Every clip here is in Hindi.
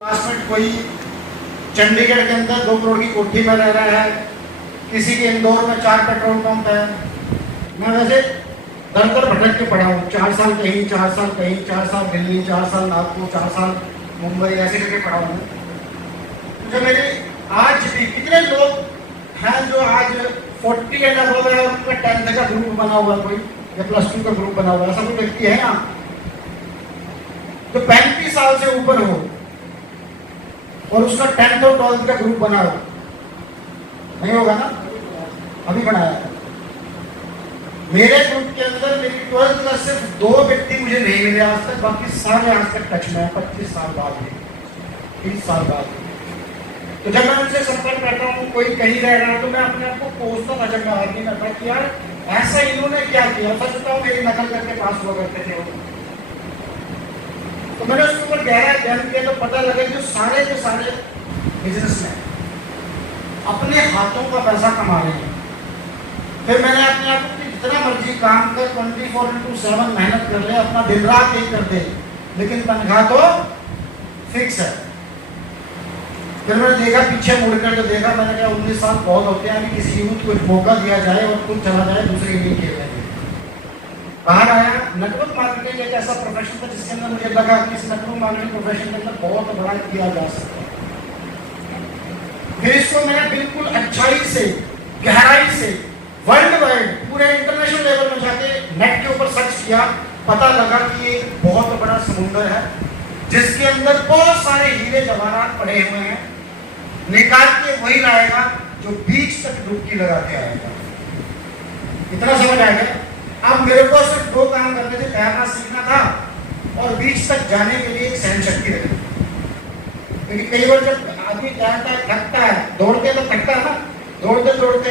क्लासमेट कोई चंडीगढ़ के अंदर 2 करोड़ की कोठी में रह रहा है, किसी के इंदौर में 4 पेट्रोल पंप है। मैं वैसे दर दर भटक के पड़ा हूँ, 4 साल कहीं, 4 साल कहीं, 4 साल दिल्ली, 4 साल नागपुर, 4 साल मुंबई, ऐसे करके पड़ा हूँ। जो मेरे आज भी कितने लोग हैं जो आज 40 एंड अबव है, उनका 10th का ग्रुप बना हुआ कोई या +2 का ग्रुप बना हुआ, ऐसा कोई व्यक्ति है यहाँ तो 35 साल से ऊपर हो और उसका 10th और 12th का ग्रुप बना हो? नहीं होगा ना, अभी बनाया है। मेरे ग्रुप के अंदर मेरी 12th का सिर्फ 2 व्यक्ति मुझे नहीं मिले आज तक, बाकी सारे आज तक टच में है, 25 साल बाद भी, 30 साल बाद भी। तो जब मैं उनसे संपर्क करता हूँ, कोई कहीं रह रहा है, तो मैं अपने आप को कोसता था, जब मैं आदमी करता कि यार ऐसा इन्होंने क्या किया। सच बताऊं, मेरी नकल करके पास हुआ करते थे वो। तो मैंने उसके ऊपर गहरा अध्ययन किया तो पता लगा जो सारे के सारे बिजनेसमैन अपने हाथों का पैसा कमा रहे हैं। फिर मैंने अपने आप को जितना मर्जी काम कर 24/7 मेहनत कर ले, अपना दिन रात एक कर दे, लेकिन तनख्वाह तो फिक्स है। फिर मैंने देखा, पीछे मुड़कर जो देखा, मैंने कहा 19 साल बहुत होते हैं, किसी यूथ को मौका दिया जाए और खुद चला जाए दूसरे यूनिट के लिए। बाहर आया, नेटवर्क मार्केटिंग एक ऐसा प्रोफेशन था जिसके अंदर मुझे लगा कि इस नेटवर्क मार्केटिंग प्रोफेशन के अंदर बहुत बड़ा किया जा सकता है। फिर इसको मैंने बिल्कुल अच्छाई से, गहराई से, वर्ल्ड वाइड, पूरे इंटरनेशनल लेवल में जाके नेट के ऊपर सर्च किया। पता लगा कि ये बहुत बड़ा समुद्र है जिसके अंदर बहुत सारे हीरे जवाहरात पड़े हुए हैं। निकाल के वही लाएगा जो बीच तक डुबकी लगा के आएगा। इतना समझ आएगा? अब मेरे को सिर्फ 2 काम करने थे, तैरना सीखना था और बीच तक जाने के लिए एक सहन शक्ति रखनी। क्योंकि कई बार जब आदमी तैरता है, थकता है, दौड़ते तो थकता है ना, दौड़ते दौड़ते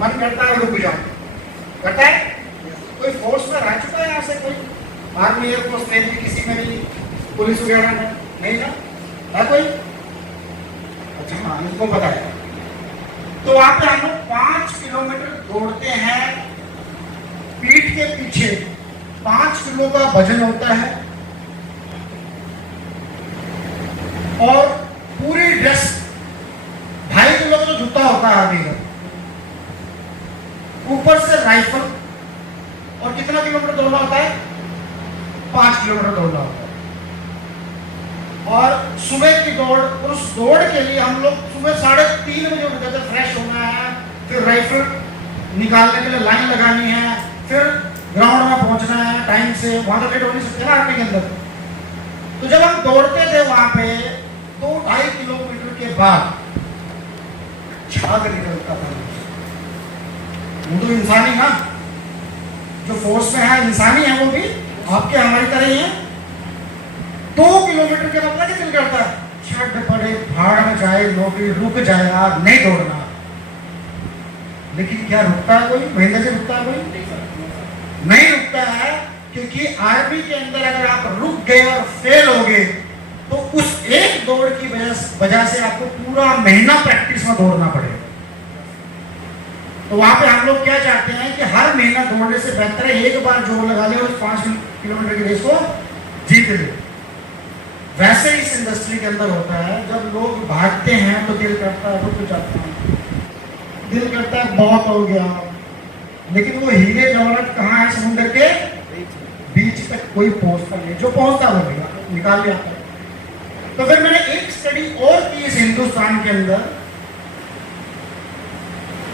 मन करता है रुक जाओ, करता है। कोई फोर्स में रह चुका है यहाँ से? कोई आर्मी, एयरफोर्स, नेवी, किसी में भी, पुलिस वगैरह में नहीं ना है कोई? अच्छा हाँ, इनको पता है। तो वहां पे हम लोग 5 किलोमीटर दौड़ते हैं, पीठ के पीछे 5 किलो का वजन होता है और पूरी ड्रेस 2.5 किलो का जूता होता है आदमी का, ऊपर से राइफल, और कितना किलोमीटर दौड़ना होता है? 5 किलोमीटर दौड़ना होता है। और सुबह की दौड़, और उस दौड़ के लिए हम लोग सुबह 3:30 बजे उठ जाते, फ्रेश होना है, फिर राइफल निकालने के लिए लाइन लगानी है, फिर ग्राउंड में पहुंचना है टाइम से, वहां तो लेट हो नहीं सकते ना आर्मी के अंदर। तो जब हम दौड़ते थे वहां पे 2-2.5 किलोमीटर के बाद झाग निकलता था। वो तो इंसानी ना, जो फोर्स में है इंसानी है, वो भी आपके हमारी तरह ही है। 2 किलोमीटर के बाद क्या दिल करता है? छठ पड़े, भाड़ में जाए, नौकरी रुक जाएगा, नहीं दौड़ना। लेकिन क्या रुकता है कोई? महीने से रुकता है कोई? नहीं रुकता है, क्योंकि आर्मी के अंदर अगर आप रुक गए और फेल हो गए तो उस एक दौड़ की वजह से आपको पूरा महीना प्रैक्टिस में दौड़ना पड़ेगा। तो वहां पे हम लोग क्या चाहते हैं कि हर महीना दौड़ने से बेहतर है एक बार जोर लगा ले और 5 किलोमीटर की रेस को जीत ले। वैसे इस इंडस्ट्री के अंदर होता है, जब लोग भागते हैं तो दिल करता है रुक जाता है, दिल करता है बहुत हो गया, लेकिन वो हीरे जवाहरात कहाँ है? समुद्र के बीच तक कोई पहुंचता नहीं, जो पहुंचता वो निकाल लिया। तो फिर मैंने एक स्टडी और की इस हिंदुस्तान के अंदर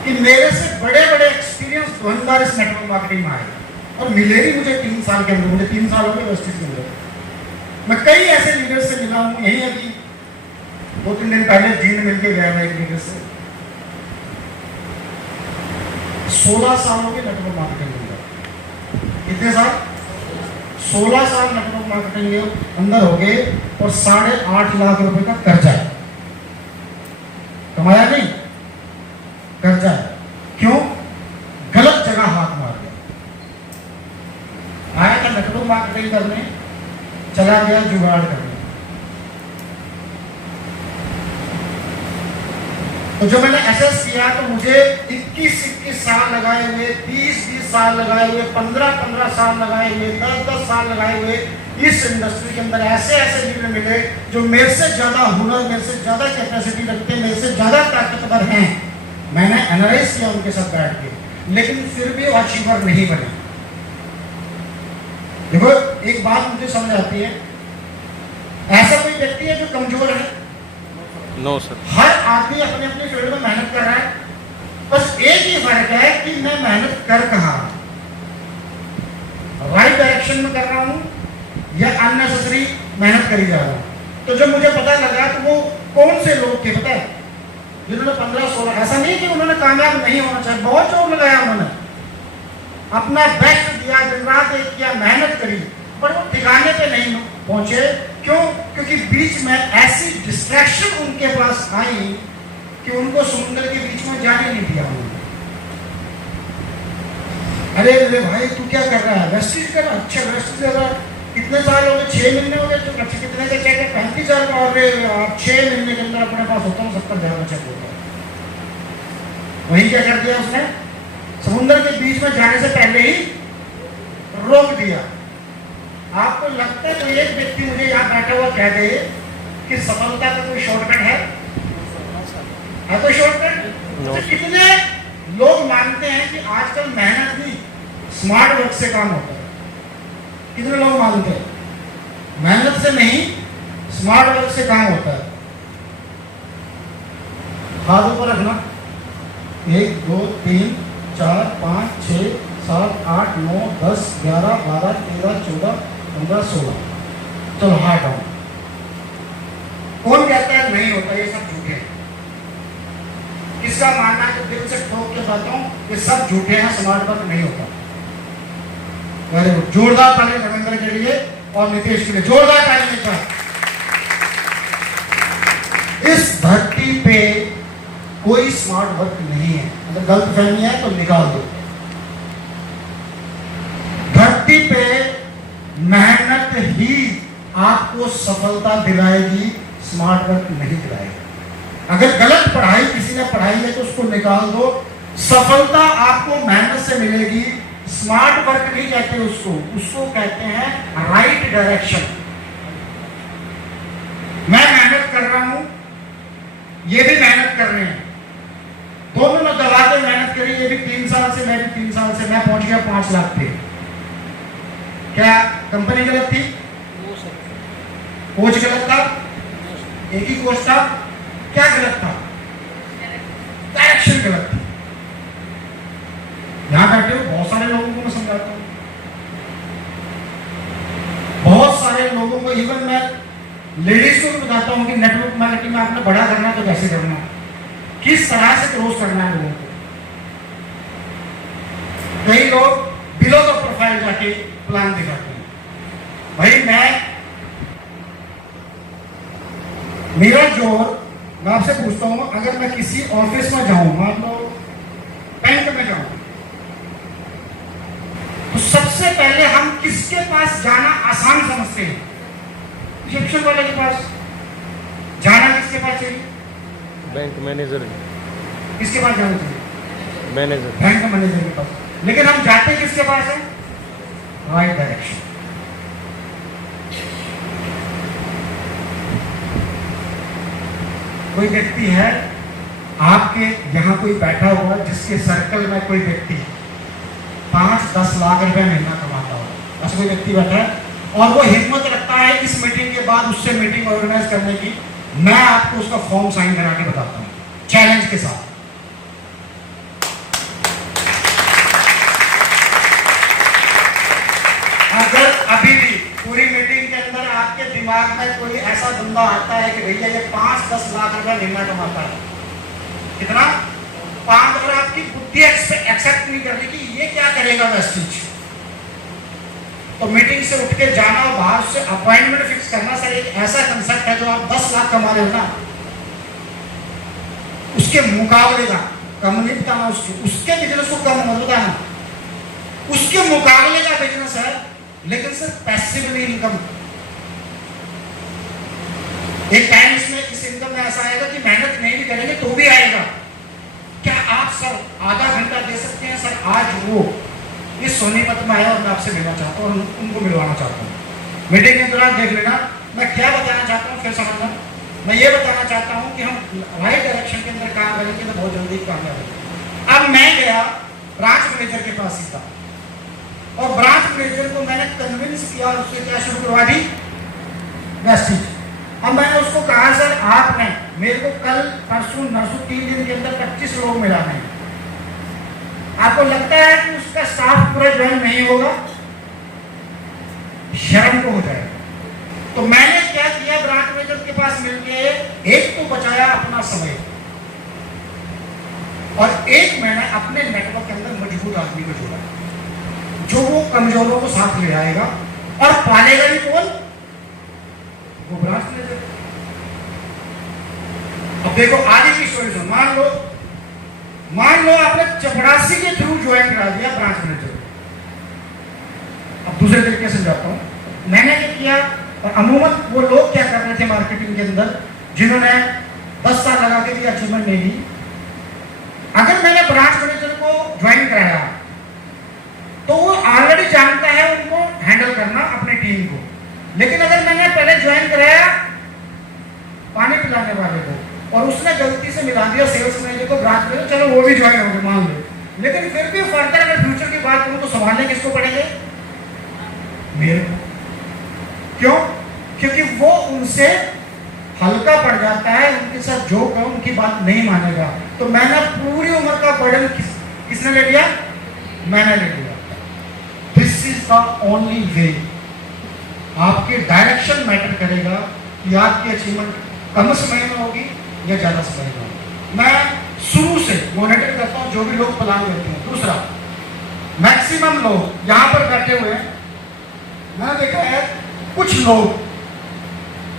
कि मेरे से बड़े बड़े एक्सपीरियंस दुकानदार इस नेटवर्क मार्केटिंग में आए और मिले भी मुझे 3 साल के अंदर। मुझे 3 साल हो गए यूनिवर्सिटी के अंदर। मैं कई ऐसे लीडर से मिला हूँ, यही अभी 2-3 दिन पहले जींद मिलकर गया मैं एक लीडर से। 16 साल हो गए नेटवर्क मार्केटिंग के अंदर। कितने साल? 16 साल नेटवर्क मार्केटिंग के अंदर हो गए और 8.5 लाख रुपए का कर्जा है। कमाया नहीं, कर्जा है। क्यों? गलत जगह हाथ मार दिया। आया था नेटवर्क मार्केटिंग करने, चला गया जुगाड़ करने। तो जब मैंने एसएस किया तो मुझे 21 साल लगाए हुए, 20 साल लगाए हुए, 15 साल लगाए हुए, 10 साल लगाए हुए इस इंडस्ट्री के अंदर ऐसे ऐसे लीडर मिले जो मेरे से ज्यादा हुनर, मेरे से ज्यादा कैपेसिटी रखते, मेरे से ज्यादा ताकतवर हैं। मैंने एनालाइज किया उनके साथ बैठ के, लेकिन फिर भी वो अचीवर नहीं बने। देखो एक बात मुझे समझ आती है, ऐसा कोई व्यक्ति है जो कमजोर है? No sir. हर आदमी अपने अपने फील्ड में मेहनत कर रहा है, बस एक ही फर्क है कि मैं मेहनत कर कहां रहा हूं, राइट डायरेक्शन में कर रहा हूं या अननेसेसरी मेहनत करी जा रहा हूं। तो जब मुझे पता लगा तो वो कौन से लोग थे पता है, जिन्होंने 15-16, ऐसा नहीं कि उन्होंने कामयाब नहीं होना चाहिए, बहुत जोर लगाया उन्होंने, अपना बेस्ट दिया, दिन रात एक किया, मेहनत करी, पर वो ठिकाने पे नहीं पहुंचे। क्यों? क्योंकि बीच में ऐसी डिस्ट्रैक्शन उनके पास आई कि उनको समुद्र के बीच में जाने नहीं दिया उन्होंने। अरे अरे भाई तू क्या कर रहा है? वेस्टिज कर, अच्छा वेस्टिज कर रहा है, कितने साल हो गए? 6 महीने हो गए, तो अच्छा कितने का चेक है? 35,000 का। और 6 महीने के अंदर अपने पास होता है 70,000 का चेक होता है। वही क्या कर दिया उसने, समुद्र के बीच में जाने से पहले ही रोक दिया। आपको लगता है कोई एक व्यक्ति मुझे यहाँ बैठा हुआ कह दे कि सफलता का कोई शॉर्टकट है कोई शॉर्टकट? तो कितने लोग मानते हैं कि आजकल मेहनत भी स्मार्ट वर्क से काम होता है? कितने लोग मानते हैं मेहनत से नहीं, स्मार्ट वर्क से काम होता है? हाथ ऊपर रखना। 1 2 3 4 5 6 7 8 9 10 11 12 13 14 15 16। चलो हाथ डाउन। कौन कहता है नहीं होता? ये सब झूठे हैं। किसका मानना है? दिल से ठोक के बताता हूं, ये सब झूठे हैं, स्मार्ट वर्क नहीं होता। वेरी गुड, जोरदार ताली रविंद्र के लिए और नीतीश के लिए, जोरदार ताली देता। इस धरती पे कोई स्मार्ट वर्क नहीं है। अगर गलत फहमी है तो निकाल दो। धरती पे मेहनत ही आपको सफलता दिलाएगी, स्मार्ट वर्क नहीं दिलाएगी। अगर गलत पढ़ाई किसी ने पढ़ाई है तो उसको निकाल दो। सफलता आपको मेहनत से मिलेगी, स्मार्ट वर्क नहीं कहते उसको, उसको कहते हैं राइट डायरेक्शन। मैं मेहनत कर रहा हूं, ये भी मेहनत कर रहे हैं, दोनों ने दबा के मेहनत करी। ये भी 3 साल से, मैं भी 3 साल से, मैं पहुंच गया 5 लाख पे। क्या कंपनी गलत थी? कोच गलत था? एक ही कोच था? क्या गलत था? डायरेक्शन गलत थी। यहां बैठे हो बहुत सारे लोगों को मैं समझाता हूं, बहुत सारे लोगों को, इवन मैं लेडीज को भी बताता हूं कि नेटवर्क मार्केटिंग में आपने बड़ा करना तो कैसे करना है, किस तरह से क्रॉस करना है लोगों को। कई लोग बिलो द प्रोफाइल जाके प्लान दिखाते हैं। भाई मेरा जोर, मैं आपसे पूछता हूं, अगर मैं किसी ऑफिस में जाऊं, मान लो बैंक में जाऊं, तो सबसे पहले हम किसके पास जाना आसान समझते हैं? रिसेप्शन वाले के पास। जाना किसके पास चाहिए? Bank manager. किसके पास जाना चाहिए? मैनेजर, बैंक मैनेजर के पास। लेकिन हम जाते किसके पास है? Right direction. कोई व्यक्ति है आपके यहां, कोई बैठा हुआ जिसके सर्कल में कोई व्यक्ति 5-10 लाख रुपए महीना कमाता हो, ऐसा कोई व्यक्ति बैठा है और वो हिम्मत रखता है इस मीटिंग के बाद उससे मीटिंग ऑर्गेनाइज करने की। मैं आपको उसका फॉर्म साइन करा के बताता हूं चैलेंज के साथ। अगर अभी भी पूरी मीटिंग के अंदर आपके दिमाग में कोई ऐसा बंदा आता है कि भैया ये 5-10 लाख रुपए महीना कमाता है, कितना? 5, और आपकी बुद्धि एक्सेप्ट नहीं कर रही कि ये क्या करेगा वेस्टिज, तो मीटिंग से उठ के जाना और बाहर से अपॉइंटमेंट फिक्स करना। सर एक ऐसा कंसेप्ट है जो आप 10 लाख कमा रहे हो ना, उसके मुकाबले का कम नहीं बताना, उसके बिजनेस को कम मत बताना, उसके मुकाबले का बिजनेस है, लेकिन सर पैसिव इनकम। एक टाइम इसमें इस इनकम में ऐसा आएगा कि मेहनत नहीं भी करेंगे तो भी आएगा, सोनीपत में आया और मैं आपसे मिलना चाहता हूँ और उनको मिलवाना चाहता हूँ। मीटिंग के दौरान देख लेना मैं क्या बताना चाहता हूँ, फिर समझना। मैं ये बताना चाहता हूँ कि हम राइट डायरेक्शन के अंदर काम करेंगे तो बहुत जल्दी कामयाब होंगे। अब मैं गया ब्रांच मैनेजर के पास सीधा, और ब्रांच मैनेजर को मैंने कन्विंस किया और उससे क्या शुरू करवा दी, मैसेज। अब मैंने उसको कहा सर आपने मेरे को कल परसों नरसों 3 दिन के अंदर 25 लोग मिलाने हैं, आपको लगता है कि उसका स्टाफ पूरा ज्वाइन नहीं होगा? शर्म को हो जाएगा। तो मैंने क्या किया, ब्रांच मैनेजर के पास मिलके एक तो बचाया अपना समय, और एक मैंने अपने नेटवर्क के अंदर मजबूत आदमी को जोड़ा जो वो कमजोरों को साथ ले आएगा और पालेगा भी कौन, वो ब्रांच मैनेजर। अब देखो आगे की स्टोरी सुनो। मान लो आपने चपरासी के थ्रू ज्वाइन करा दिया ब्रांच मैनेजर। अब दूसरे तरीके से समझाता हूं मैंने क्या किया। और अमूमन वो लोग क्या कर रहे थे मार्केटिंग के अंदर जिन्होंने 10 साल लगा के भी अचीवमेंट नहीं ली। अगर मैंने ब्रांच मैनेजर को ज्वाइन कराया तो वो ऑलरेडी जानता है उनको हैंडल करना अपनी टीम को। लेकिन अगर मैंने पहले ज्वाइन कराया पानी पिलाने वाले को और उसने गलती से मिला दिया सेल्स मैनेजर को ब्रांच मैनेजर, चलो वो भी ज्वाइन हो गए मान लो, लेकिन फिर भी फर्दर अगर फ्यूचर की बात करूं तो संभालने किसको पड़ेंगे, मेरे को। क्यों? क्योंकि वो उनसे हल्का पड़ जाता है, उनके साथ जो कहूं उनकी बात नहीं मानेगा। तो मैंने पूरी उम्र का बर्डन किसने ले लिया, मैंने ले लिया। This is the only way. आपके डायरेक्शन मैटर करेगा कि आपकी अचीवमेंट कम समय में होगी या ज्यादा समय में होगी। मैं शुरू से मॉनिटर करता हूं जो भी लोग प्लान करते हैं। दूसरा, मैक्सिमम लोग यहां पर बैठे हुए हैं, मैंने देखा है कुछ लोग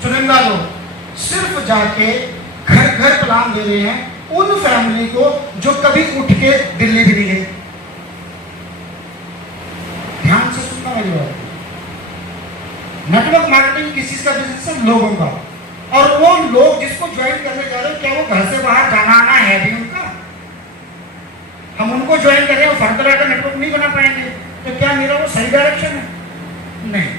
चुनिंदा लोग सिर्फ जाके घर घर प्लान दे रहे हैं उन फैमिली को जो कभी उठ के दिल्ली भी नहीं गए। ध्यान से सुनना मेरी बात। नेटवर्क मार्केटिंग किस चीज का बिजनेस है, लोगों का। और वो लोग जिसको ज्वाइन करने जा रहे हैं क्या वो घर से बाहर जाना आना है भी उनका? हम उनको ज्वाइन कर रहे हैं, फर्दर आकर नेटवर्क नहीं बना पाएंगे, तो क्या मेरा वो सही डायरेक्शन है? नहीं।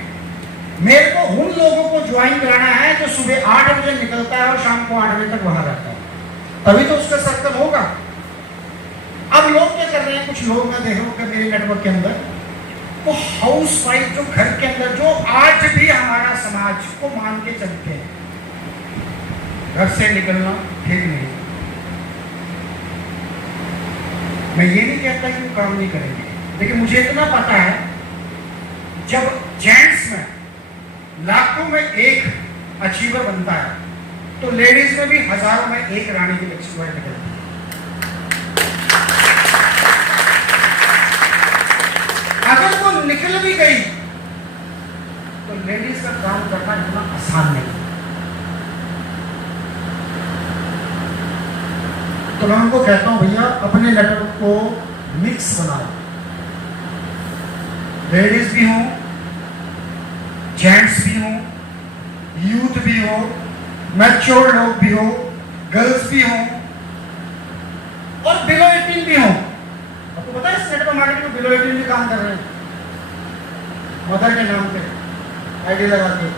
मेरे को उन लोगों को ज्वाइन कराना है जो सुबह 8 बजे निकलता है और शाम को 8 बजे तक वहां रहता है, तभी तो उसका सर्कल होगा। अब लोग क्या कर रहे हैं, कुछ लोग मैं देख रहा हूं मेरे नेटवर्क के अंदर, वो हाउस वाइफ जो घर के अंदर जो आज भी हमारा समाज को मान के चलते हैं, घर से निकलना ठीक नहीं। मैं ये नहीं कहता कि वो काम नहीं करेंगे, लेकिन मुझे इतना पता है जब जेंट्स में लाखों में एक अचीवर बनता है तो लेडीज में भी हजारों में एक रानी की लक्ष्मी निकलती है। अगर वो निकल भी गई तो लेडीज का काम करना इतना आसान नहीं। तो मैं उनको कहता हूं भैया अपने नेटवर्क को मिक्स बनाओ, लेडीज भी हों, जेंट्स भी हो, यूथ भी हो, मैच्योर लोग भी हो, गर्ल्स भी हो और बिलो 18 भी हो। आपको पता है इस नेटवर्क मार्केटिंग में बिलो 18 भी काम कर रहे हैं, मदर के नाम पे आईडी लगा के।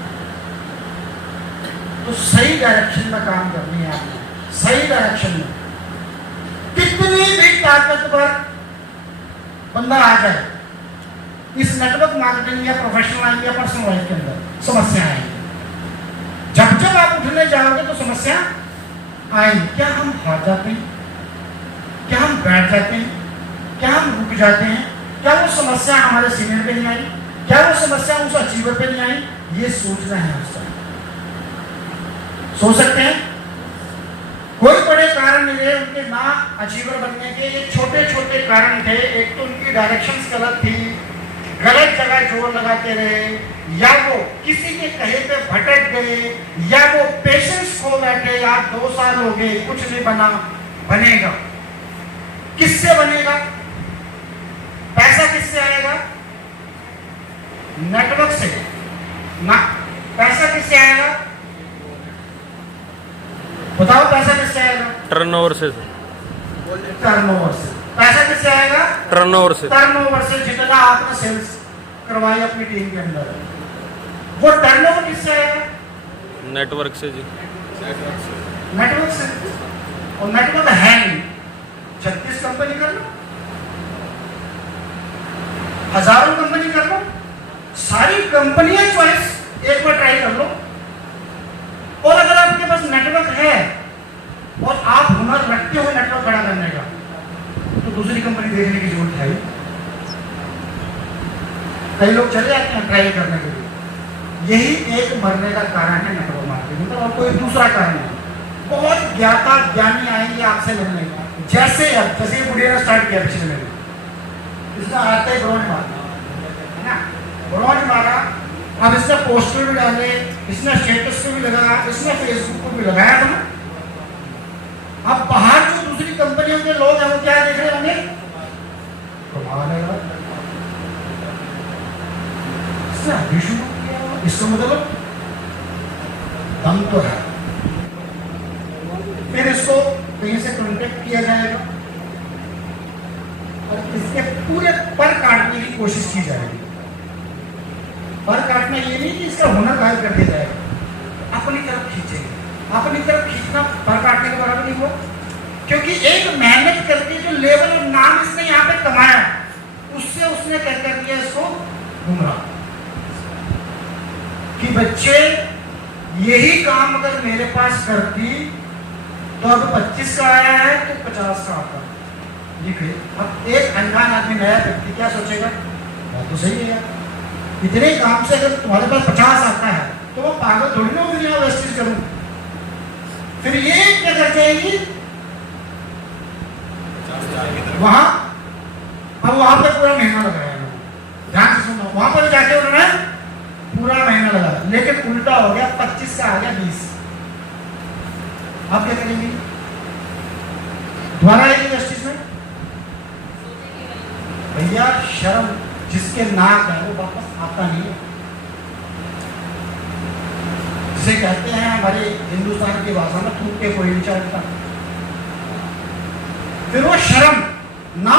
तो सही डायरेक्शन में काम करनी है आपने, सही डायरेक्शन में। कितनी भी ताकतवर बंदा आ जाए इस नेटवर्क मार्केटिंग या प्रोफेशनल लाइफ या पर्सनल लाइफ के अंदर समस्या आएंगी। जब जब आप उठने जाओगे तो समस्या आएंगी। क्या हम हार जाते हैं, क्या हम बैठ जाते हैं, क्या हम रुक जाते हैं? क्या वो समस्या हमारे सीनियर पे नहीं आई, क्या वो समस्या उस अचीवर पे नहीं आई? ये सोचना है उस टाइम। सोच सकते हैं कोई बड़े कारण नहीं है उनके ना अचीवर बनने के, ये छोटे छोटे कारण थे। एक तो उनकी डायरेक्शंस गलत थी, गलत जगह जोर लगाते रहे, या वो किसी के कहे पे भटक गए, या वो पेशेंस खो बैठे, यार 2 साल हो गए कुछ नहीं बना। बनेगा, किससे बनेगा? पैसा किससे आएगा? नेटवर्क से ना। पैसा किससे आएगा? बताओ पैसा किससे आएगा? टर्नओवर से। टर्नओवर से। पैसा किससे आएगा? टर्नओवर से टर्नओवर से जितना आपने सेल्स करवाई अपनी टीम के अंदर, वो टर्नओवर किससे आएगा? नेटवर्क से जी। नेटवर्क से। और नेटवर्क है नहीं, 36 कंपनी कर लो, हजारों कंपनी कर लो, सारी कंपनियां चॉइस एक बार ट्राई कर लो। और अगर आपके पास नेटवर्क है और आप हुनर रखते हो नेटवर्क खड़ा करने का, तो दूसरी कंपनी देखने की जरूरत है ही। कई लोग चले जाते हैं ट्राई करने के लिए। यही एक मरने का कारण है नेटवर्क मार्केटिंग का, और कोई दूसरा कारण नहीं। बहुत ज्ञाता ज्ञानी आएंगे आपसे मिलने का, जैसे बुढ़िया ने स्टार्ट किया पिछले महीने, इसने आते ही ब्रॉन्ज मारा है ना, ब्रॉन्ज मारा। अब इसने पोस्टर भी डाले, इसने स्टेटस पे भी लगाया, इसने फेसबुक पे भी लगाया था ना। अब बाहर जो दूसरी कंपनियों के लोग हैं वो क्या देख रहे होंगे? कमाल है यार, इसने अभी शुरू किया, इसका मतलब दम तो है। फिर इसको कहीं से कॉन्टेक्ट किया जाएगा और इसके पूरे पर काटने की कोशिश की जाएगी। पर काटना ये नहीं कि इसका हुनर गायब कर दिया जाएगा, अपनी तरफ खींचेंगे। अपनी तरफ खींचना पर काटने के बराबर नहीं हुआ, क्योंकि एक मेहनत करके जो लेवल और नाम इसने यहाँ पे कमाया, उससे उसने क्या कर दिया इसको गुमराह। कि बच्चे यही काम अगर मेरे पास करती तो अब 25 का आया है तो 50 का आता। देखिए अब एक अनजान आदमी, नया व्यक्ति क्या सोचेगा? बात तो सही है यार, इतने काम से अगर तुम्हारे पास 50 आता है तो वो पागल थोड़ी ना हो दुनिया वेस्टेज करूं। फिर ये क्या कर जाएगी वहां, अब वहां पे पूरा महीना लगाया, ध्यान से सुनो, वहां पर जाके उन्होंने पूरा महीना लगाया, लेकिन उल्टा हो गया, 25 का आ गया 20। आप क्या करेंगे? दोबारा आएगी वेस्टेज में? भैया शर्म जिसके नाक है वो वापस आता नहीं है। जिसे कहते हैं हमारे हिंदुस्तान की भाषा में थूक के कोई नहीं चलता। फिर वो शर्म ना